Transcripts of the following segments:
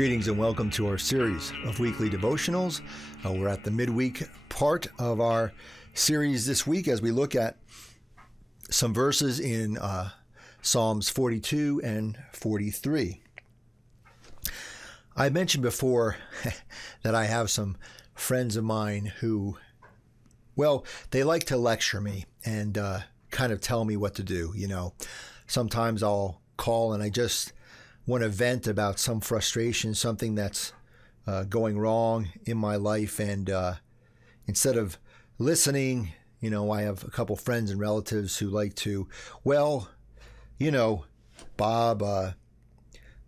Greetings and welcome to our series of weekly devotionals. We're at the midweek part of our series this week as we look at some verses in Psalms 42 and 43. I mentioned before that I have some friends of mine who, they like to lecture me and kind of tell me what to do. Sometimes I'll call and I just want to vent about some frustration, something that's going wrong in my life. And instead of listening, I have a couple friends and relatives who like to, Bob,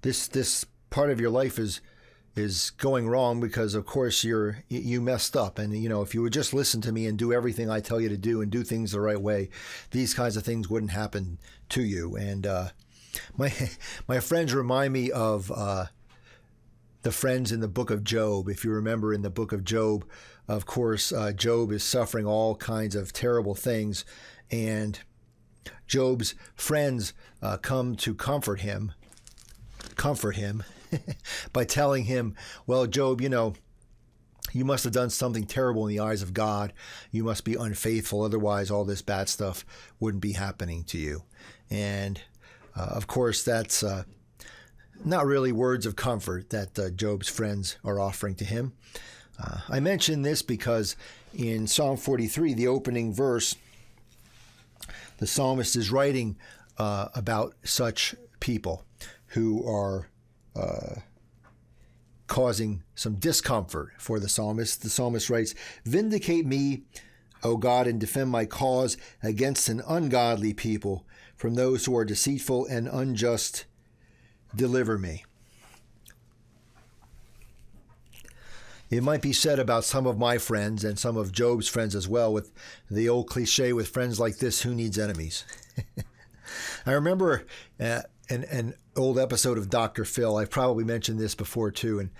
this part of your life is going wrong because, of course, you messed up. And, if you would just listen to me and do everything I tell you to do and do things the right way, these kinds of things wouldn't happen to you. And my friends remind me of the friends in the book of Job. If you remember in the book of Job, of course, Job is suffering all kinds of terrible things. And Job's friends come to comfort him by telling him, well, Job, you must have done something terrible in the eyes of God. You must be unfaithful. Otherwise, all this bad stuff wouldn't be happening to you. And of course, that's not really words of comfort that Job's friends are offering to him. I mention this because in Psalm 43, the opening verse, the psalmist is writing about such people who are causing some discomfort for the psalmist. The psalmist writes, "Vindicate me, O God, and defend my cause against an ungodly people. From those who are deceitful and unjust, deliver me." It might be said about some of my friends and some of Job's friends as well, with the old cliche, with friends like this, who needs enemies? I remember an old episode of Dr. Phil. I've probably mentioned this before too, and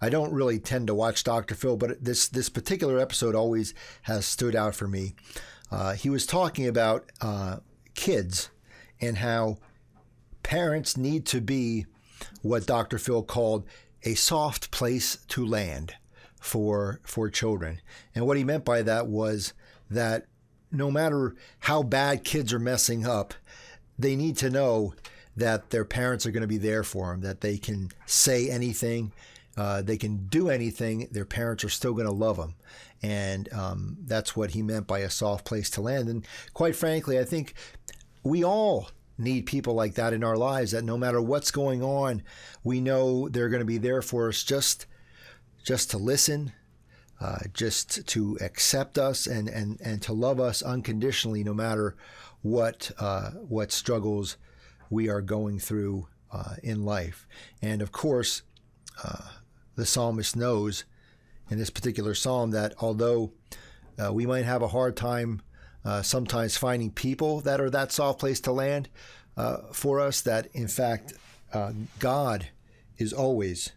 I don't really tend to watch Dr. Phil, but this particular episode always has stood out for me. He was talking about kids and how parents need to be what Dr. Phil called a soft place to land for children. And what he meant by that was that no matter how bad kids are messing up, they need to know that their parents are going to be there for them, that they can say anything, they can do anything, their parents are still going to love them. And that's what he meant by a soft place to land. And quite frankly, I think we all need people like that in our lives, that no matter what's going on, we know they're going to be there for us just to listen, just to accept us and to love us unconditionally, no matter what struggles we are going through in life. And of course, the psalmist knows in this particular psalm that although we might have a hard time sometimes finding people that are that soft place to land for us, that in fact God is always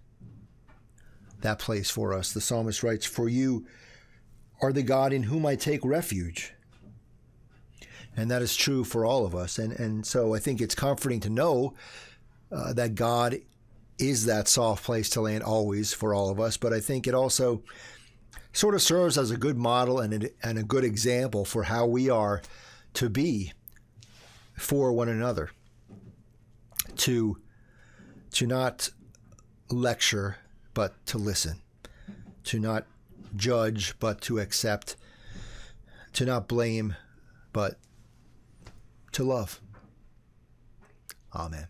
that place for us. The psalmist writes, "For you are the God in whom I take refuge." And that is true for all of us. And so I think it's comforting to know that God is that soft place to land always for all of us. But I think it also sort of serves as a good model and a good example for how we are to be for one another, to not lecture, but to listen, to not judge, but to accept, to not blame, but to love. Amen.